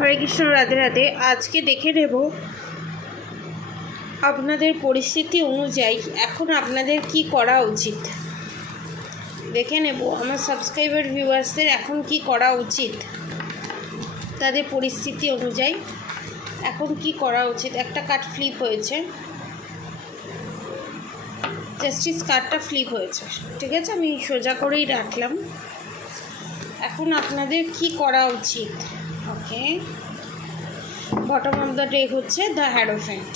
হরে কৃষ্ণ, রাধে রাধে। আজকে দেখে নেব আপনাদের পরিস্থিতি অনুযায়ী এখন আপনাদের কি করা উচিত। দেখে নেব আমার সাবস্ক্রাইবার ভিউয়ার্সদের এখন কি করা উচিত, তাদের পরিস্থিতি অনুযায়ী এখন কি করা উচিত। একটা কার্ড ফ্লিপ হয়েছে, জাস্টিস কার্ডটা ফ্লিপ হয়েছে, ঠিক আছে, আমি সোজা করেই রাখলাম। এখন আপনাদের কি করা উচিত। Okay, bottom of the deck হচ্ছে the hierophant,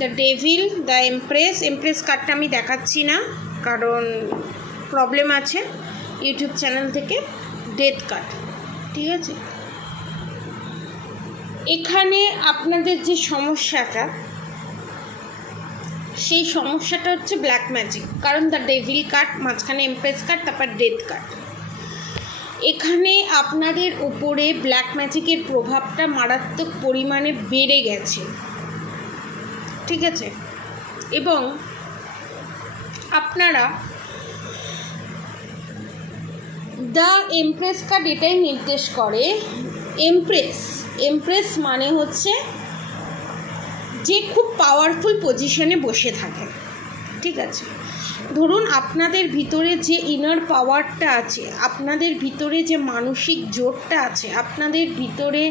the devil, the empress. Empress কার্ডটা আমি দেখাচ্ছি না কারণ প্রবলেম আছে ইউটিউব চ্যানেল থেকে। ডেথ কার্ড, ঠিক আছে। এখানে আপনাদের যে সমস্যাটা, সেই সমস্যাটা হচ্ছে ব্ল্যাক ম্যাজিক, কারণ দ্য ডেভিল কার্ড, মাঝখানে এমপ্রেস কার্ড, তারপর ডেথ কার্ড। এখানে আপনাদের উপরে ব্ল্যাক ম্যাজিকের প্রভাবটা মারাত্মক পরিমাণে বেড়ে গেছে, ঠিক আছে। এবং আপনারা দ্য এমপ্রেস কার্ড এটাই নির্দেশ করে, এমপ্রেস মানে হচ্ছে যে খুব পাওয়ারফুল পজিশনে বসে থাকে, ঠিক আছে। ধরুন আপনাদের ভিতরে যে ইনার পাওয়ারটা আছে, আপনাদের ভিতরে যে মানসিক জোরটা আছে, আপনাদের ভিতরে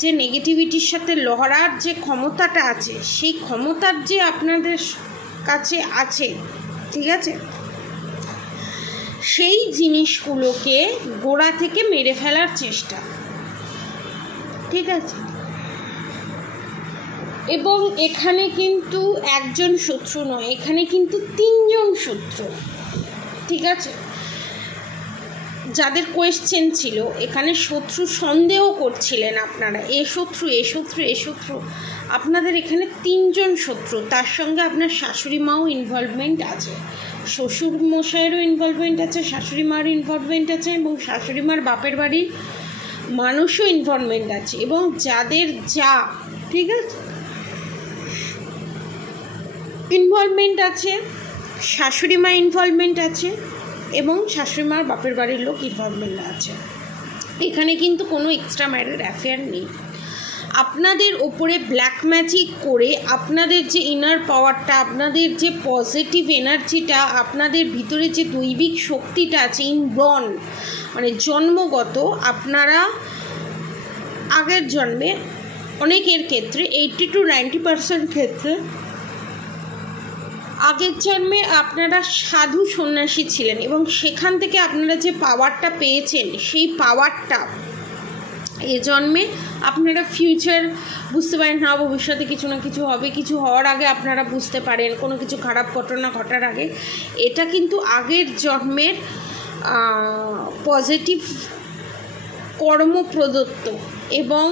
যে নেগেটিভিটির সাথে লড়ার যে ক্ষমতাটা আছে, সেই ক্ষমতার যে আপনাদের কাছে আছে, ঠিক আছে, সেই জিনিসগুলোকে গোড়া থেকে মেরে ফেলার চেষ্টা, ঠিক আছে। এবং এখানে কিন্তু একজন শত্রু নয়, এখানে কিন্তু 3 জন শত্রু, ঠিক আছে। যাদের কোয়েশ্চেন ছিল, এখানে শত্রু সন্দেহ করছিলেন আপনারা, এ শত্রু এ শত্রু এ শত্রু, আপনাদের এখানে 3 জন শত্রু। তার সঙ্গে আপনার শাশুড়ি মাও ইনভলভমেন্ট আছে, শ্বশুর মশাইয়েরও ইনভলভমেন্ট আছে, শাশুড়ি মার ইনভলভমেন্ট আছে, এবং শাশুড়ি মার বাপের বাড়ির মানুষও ইনভলভমেন্ট আছে। এবং যাদের যা, ঠিক আছে, ইনভলভমেন্ট আছে, শাশুড়ি মা ইনভলভমেন্ট আছে, এবং শাশুড়ি মার বাপের বাড়ির লোক ইনভলভমেন্ট আছে। এখানে কিন্তু কোনো এক্সট্রা ম্যারিড অ্যাফেয়ার নেই। আপনাদের ওপরে ব্ল্যাক ম্যাজিক করে আপনাদের যে ইনার পাওয়ারটা, আপনাদের যে পজিটিভ এনার্জিটা, আপনাদের ভিতরে যে দৈবিক শক্তিটা আছে ইনবর্ন, মানে জন্মগত, আপনারা আগের জন্মে অনেকের ক্ষেত্রে 80 to 90% ক্ষেত্রে আগের জন্মে আপনারা সাধু সন্ন্যাসী ছিলেন, এবং সেখান থেকে আপনারা যে পাওয়ারটা পেয়েছেন, সেই পাওয়ারটা এ জন্মে আপনারা ফিউচার বুঝতে পারেন, না ভবিষ্যতে কিছু না কিছু হবে, কিছু হওয়ার আগে আপনারা বুঝতে পারেন, কোনো কিছু খারাপ ঘটনা ঘটার আগে। এটা কিন্তু আগের জন্মের পজিটিভ কর্ম প্রদত্ত, এবং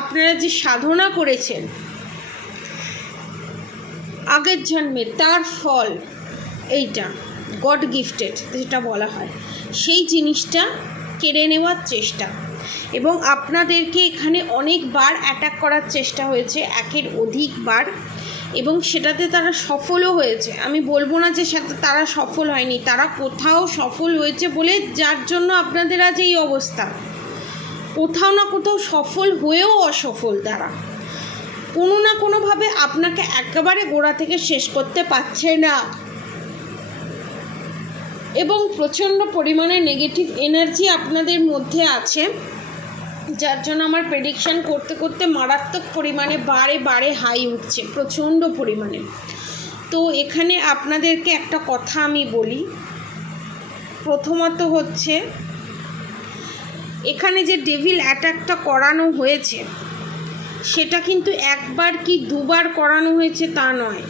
আপনারা যে সাধনা করেছেন আগের জন্মে, তার ফল এইটা গড গিফটেড যেটা বলা হয়, সেই জিনিসটা কেড়ে নেওয়ার চেষ্টা। এবং আপনাদেরকে এখানে অনেকবার অ্যাটাক করার চেষ্টা হয়েছে, একের অধিকবার, এবং সেটাতে তারা সফলও হয়েছে। আমি বলবো না যে তারা সফল হয়নি, তারা কোথাও সফল হয়েছে বলে যার জন্য আপনাদের আজ এই অবস্থা। কোথাও না কোথাও সফল হয়েও অসফল তারা, কোনো না কোনোভাবে আপনাকে একেবারে গোড়া থেকে শেষ করতে পারছে না। এবং প্রচণ্ড পরিমাণে নেগেটিভ এনার্জি আপনাদের মধ্যে আছে, যার জন্য আমার প্রেডিকশান করতে করতে মারাত্মক পরিমাণে বারে বারে হাই উঠছে, প্রচণ্ড পরিমাণে। তো এখানে আপনাদেরকে একটা কথা আমি বলি, প্রথমত হচ্ছে এখানে যে ডেভিল অ্যাটাকটা করানো হয়েছে, সেটা কিন্তু একবার কি দুবার করানো হয়েছে তা নয়,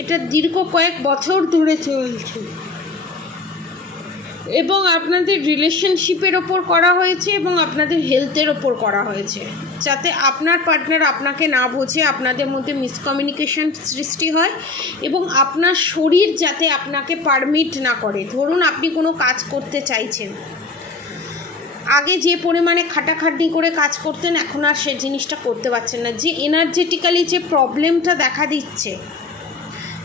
এটা দীর্ঘ কয়েক বছর ধরে চলছে। এবং আপনাদের রিলেশনশিপের ওপর করা হয়েছে, এবং আপনাদের হেলথের ওপর করা হয়েছে, যাতে আপনার পার্টনার আপনাকে না বোঝে, আপনাদের মধ্যে মিসকমিউনিকেশন সৃষ্টি হয়, এবং আপনার শরীর যাতে আপনাকে পারমিট না করে। ধরুন আপনি কোনো কাজ করতে চাইছেন, আগে যে পরিমাণে খাটাখাটনি করে কাজ করতেন, এখন আর সে জিনিসটা করতে পারছেন না। যে এনার্জেটিক্যালি যে প্রবলেমটা দেখা দিচ্ছে,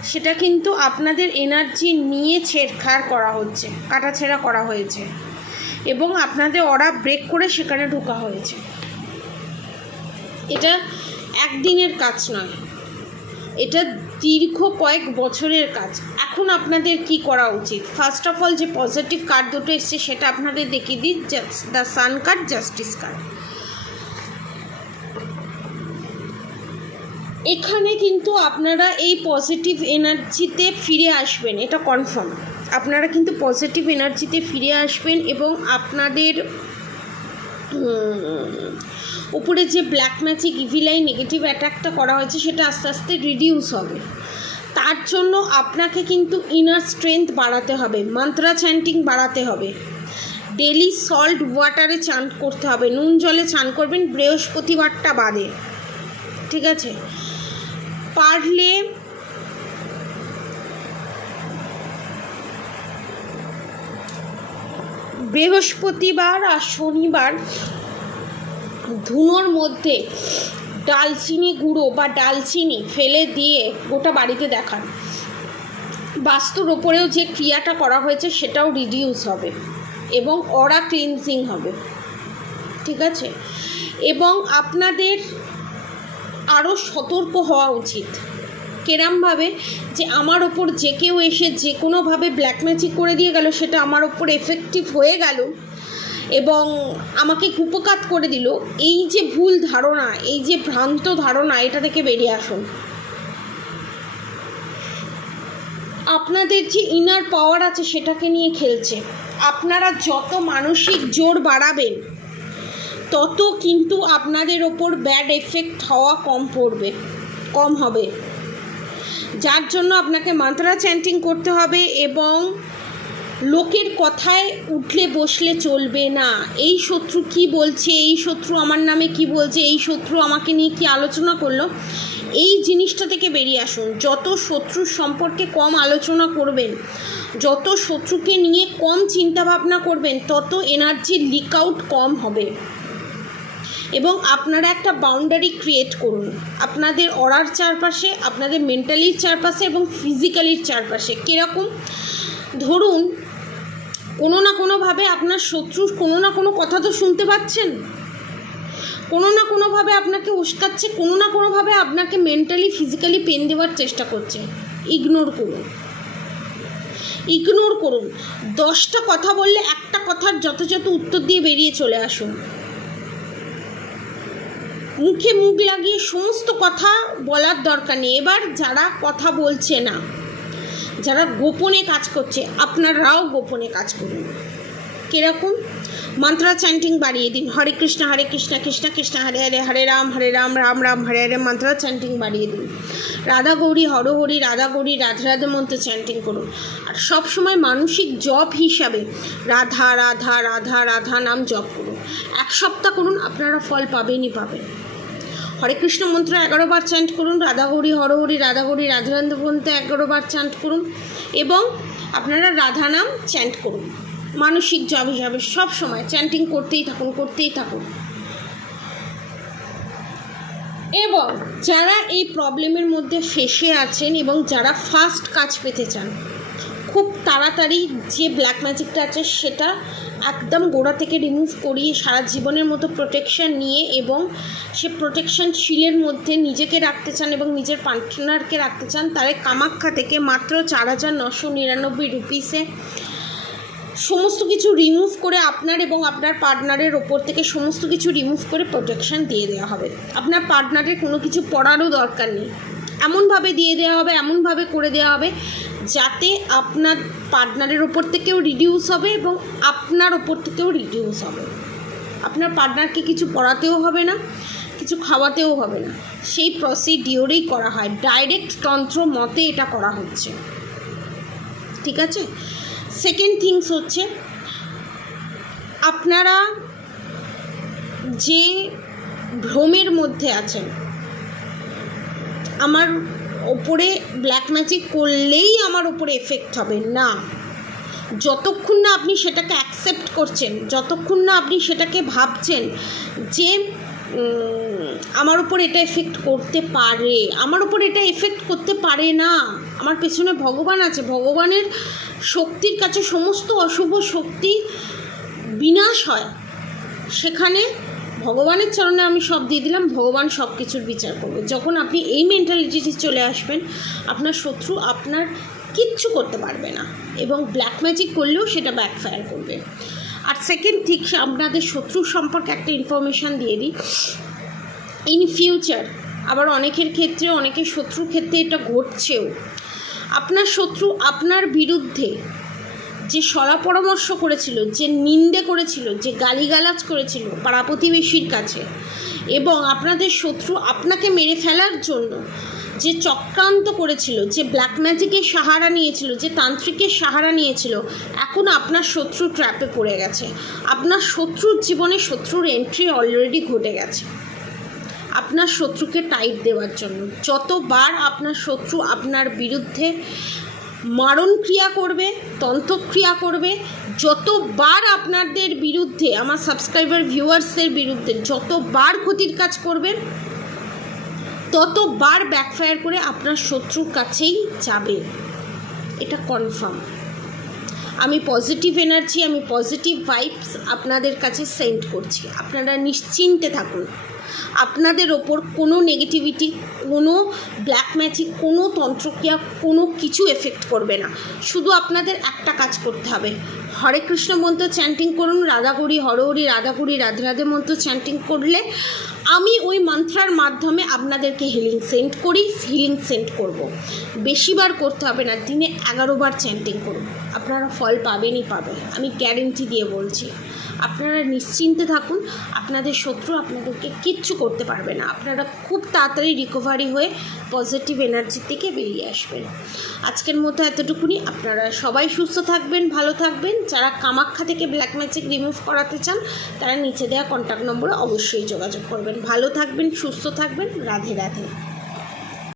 সেটা কিন্তু আপনাদের এনার্জি নিয়ে ছেড়খাড় করা হচ্ছে, কাটাছেঁড়া করা হয়েছে এবং আপনাদের অরা ব্রেক করে সেখানে ঢোকা হয়েছে। এটা একদিনের কাজ নয়, এটা দীর্ঘ কয়েক বছরের কাজ। এখন আপনাদের কি করা উচিত? ফার্স্ট অফ অল যে পজিটিভ কার্ড দুটো এসছে সেটা আপনাদের দেখিয়ে দিই, the sun card, justice card. এখানে কিন্তু আপনারা এই পজিটিভ এনার্জিতে ফিরে আসবেন, এটা কনফার্ম। আপনারা কিন্তু পজিটিভ এনার্জিতে ফিরে আসবেন এবং আপনাদের উপরে যে black magic, evil eye, negative অ্যাটাকটা করা হয়েছে সেটা আস্তে আস্তে রিডিউস হবে। তার জন্য আপনাকে কিন্তু ইনার স্ট্রেংথ বাড়াতে হবে, মন্ত্রা চ্যান্টিং বাড়াতে হবে, ডেলি সল্ট ওয়াটারে চান করতে হবে, নুন জলে চান করবেন বৃহস্পতিবারটা বাদে, ঠিক আছে? পারলে বৃহস্পতিবার আর শনিবার ধুনোর মধ্যে ডালচিনি গুঁড়ো বা ডালচিনি ফেলে দিয়ে গোটা বাড়িতে দেখান। বাস্তুর ওপরেও যে ক্রিয়াটা করা হয়েছে সেটাও রিডিউস হবে এবং অরা ক্লিনজিং হবে, ঠিক আছে? এবং আপনাদের আরও সতর্ক হওয়া উচিত। কেরমভাবে? যে আমার ওপর যে কেউ এসে যে কোনোভাবে ব্ল্যাক ম্যাজিক করে দিয়ে গেল, সেটা আমার ওপর এফেক্টিভ হয়ে গেল এবং আমাকে কুপকাত করে দিল, এই যে ভুল ধারণা, এই যে ভ্রান্ত ধারণা, এটা থেকে বেরিয়ে আসুন। আপনাদের যে ইনার পাওয়ার আছে সেটাকে নিয়ে খেলছে। আপনারা যত মানসিক জোর বাড়াবেন তত কিন্তু আপনাদের ওপর ব্যাড এফেক্ট হওয়া কম হবে। যার জন্য আপনাকে মন্ত্রা চ্যান্টিং করতে হবে এবং লোকের কথায় উঠলে বসলে চলবে না। এই শত্রু কি বলছে, এই শত্রু আমার নামে কি বলছে, এই শত্রু আমাকে নিয়ে কি আলোচনা করলো, এই জিনিসটা থেকে বেরিয়ে আসুন। যত শত্রুর সম্পর্কে কম আলোচনা করবেন, যত শত্রুকে নিয়ে কম চিন্তাভাবনা করবেন, তত এনার্জি লিক আউট কম হবে। এবং আপনারা একটা বাউন্ডারি ক্রিয়েট করুন আপনাদের অরার চারপাশে, আপনাদের মেন্টালির চারপাশে এবং ফিজিক্যালির চারপাশে। কীরকম? ধরুন কোনো না কোনোভাবে আপনার শত্রুর কোনো না কোনো কথা তো শুনতে পাচ্ছেন, কোনো না কোনোভাবে আপনাকে উস্কাচ্ছে, কোনো না কোনোভাবে আপনাকে মেন্টালি ফিজিক্যালি পেন দেওয়ার চেষ্টা করছে। ইগনোর করুন। 10টা কথা বললে একটা কথার যথাযথ উত্তর দিয়ে বেরিয়ে চলে আসুন। মুখে মুখ লাগিয়ে সমস্ত কথা বলার দরকার নেই। এবার যারা কথা বলছে না, যারা গোপনে কাজ করছে, আপনারাও গোপনে কাজ করুন। কীরকম? মন্ত্রা চ্যান্টিং বাড়িয়ে দিন। হরে কৃষ্ণ কৃষ্ণ কৃষ্ণ হরে হরে, হরে রাম রাম রাম হরে হরে। মন্ত্রা চ্যান্টিং বাড়িয়ে দিন। রাধা গৌরী হরি, রাধা গৌরী রাধা রাধা মন্ত্র চ্যান্টিং করুন। আর সবসময় মানসিক জপ হিসাবে রাধা রাধা রাধা রাধা নাম জপ করুন। 1 সপ্তাহ করুন, আপনারা ফল পাবেনই পাবেন। হরে কৃষ্ণ মন্ত্র 11 বার চ্যান্ট করুন। রাধা গৌরী হরি, রাধা গৌরী রাধা রাধা মন্ত্র 11 বার চ্যান্ট করুন এবং আপনারা রাধা নাম চ্যান্ট করুন। মানসিক জব হিসাবে সব সময় চ্যান্টিং করতেই থাকুন। এবং যারা এই প্রবলেমের মধ্যে ফেঁসে আছেন এবং যারা ফাস্ট কাজ পেতে চান, খুব তাড়াতাড়ি যে ব্ল্যাক ম্যাজিকটা আছে সেটা একদম গোড়া থেকে রিমুভ করিয়ে সারা জীবনের মতো প্রোটেকশন নিয়ে এবং সে প্রোটেকশন শিলের মধ্যে নিজেকে রাখতে চান এবং নিজের পার্টনারকে রাখতে চান, তারা কামাখ্যা থেকে মাত্র 4,999 রুপিসে সমস্ত কিছু রিমুভ করে আপনার এবং আপনার পার্টনারের ওপর থেকে সমস্ত কিছু রিমুভ করে প্রোটেকশন দিয়ে দেওয়া হবে। আপনার পার্টনারের কোনো কিছু পড়ারও দরকার নেই, এমনভাবে দিয়ে দেওয়া হবে, এমনভাবে করে দেওয়া হবে যাতে আপনার পার্টনারের ওপর থেকেও রিডিউস হবে এবং আপনার ওপর থেকেও রিডিউস হবে। আপনার পার্টনারকে কিছু পড়াতেও হবে না, কিছু খাওয়াতেও হবে না, সেই প্রসিডিওরেই করা হয়। ডাইরেক্ট তন্ত্র মতে এটা করা হচ্ছে, ঠিক আছে? সেকেন্ড থিংস হচ্ছে, আপনারা যে ভ্রমের মধ্যে আছেন, আমার ওপরে ব্ল্যাক ম্যাজিক করলেই আমার ওপরে এফেক্ট হবে না, যতক্ষণ না আপনি সেটাকে অ্যাকসেপ্ট করছেন, যতক্ষণ না আপনি সেটাকে ভাবছেন যে আমার উপর এটা এফেক্ট করতে পারে, আমার উপর এটা এফেক্ট করতে পারে না, আমার পেছনে ভগবান আছে, ভগবানের শক্তির কাছে সমস্ত অশুভ শক্তি বিনাশ হয়, সেখানে ভগবানের চরণে আমি সব দিয়ে দিলাম, ভগবান সব কিছুর বিচার করবে। যখন আপনি এই মেন্টালিটিতে চলে আসবেন, আপনার শত্রু আপনার কিচ্ছু করতে পারবে না, এবং ব্ল্যাক ম্যাজিক করলেও সেটা ব্যাকফায়ার করবে। আর সেকেন্ড ঠিক আপনাদের শত্রু সম্পর্কে একটা ইনফরমেশান দিয়ে দিই। ইন ফিউচার আবার অনেকের ক্ষেত্রে, অনেকের শত্রুর ক্ষেত্রে এটা ঘটছেও, আপনার শত্রু আপনার বিরুদ্ধে যে সলা পরামর্শ করেছিল, যে নিন্দে করেছিল, যে গালিগালাজ করেছিল পাড়া প্রতিবেশীর কাছে, এবং আপনাদের শত্রু আপনাকে মেরে ফেলার জন্য যে চক্রান্ত করেছিল, যে ব্ল্যাক ম্যাজিকের সাহারা নিয়েছিল, যে তান্ত্রিকের সাহারা নিয়েছিল, এখন আপনার শত্রু ট্র্যাপে পড়ে গেছে। আপনার শত্রুর জীবনে শত্রুর এন্ট্রি অলরেডি ঘটে গেছে আপনার শত্রুকে টাইট দেওয়ার জন্য। যতবার আপনার শত্রু আপনার বিরুদ্ধে মারণ ক্রিয়া করবে, তন্ত্রক্রিয়া করবে, যতবার আপনাদের বিরুদ্ধে, আমার সাবস্ক্রাইবার ভিউয়ার্সের বিরুদ্ধে যতবার ক্ষতির কাজ করবেন, ততবার ব্যাকফায়ার করে আপনার শত্রুর কাছেই যাবে, এটা কনফার্ম। আমি পজিটিভ এনার্জি, আমি পজিটিভ ভাইবস আপনাদের কাছে সেন্ড করছি। আপনারা নিশ্চিন্তে থাকুন, আপনাদের ওপর কোনো নেগেটিভিটি, কোনো ব্ল্যাক ম্যাজিক, কোনো তন্ত্রক্রিয়া, কোনো কিছু এফেক্ট করবে না। শুধু আপনাদের একটা কাজ করতে হবে, হরে কৃষ্ণ মন্ত্র চ্যান্টিং করুন, রাধাগুড়ি হরহরি, রাধাগুড়ি রাধে রাধে মন্ত্র চ্যান্টিং করলে আমি ওই মন্ত্রার মাধ্যমে আপনাদেরকে হিলিং সেন্ড করি, হিলিং সেন্ড করব। বেশিবার করতে হবে না, দিনে 11 বার চ্যান্টিং করুন, আপনারা ফল পাবেনই পাবেন, আমি গ্যারেন্টি দিয়ে বলছি। আপনারা নিশ্চিন্তে থাকুন, আপনাদের শত্রু আপনাদেরকে কিচ্ছু করতে পারবে না। আপনারা খুব তাড়াতাড়ি রিকভারি হয়ে পজিটিভ এনার্জির থেকে বেরিয়ে আসবেন। আজকের মতো এতটুকুনি। আপনারা সবাই সুস্থ থাকবেন, ভালো থাকবেন। যারা কামাখ্যা থেকে ব্ল্যাক ম্যাজিক রিমুভ করাতে চান, তারা নিচে দেওয়া কন্ট্যাক্ট নম্বরে অবশ্যই যোগাযোগ করবেন। ভালো থাকবেন, সুস্থ থাকবেন। রাধে রাধে।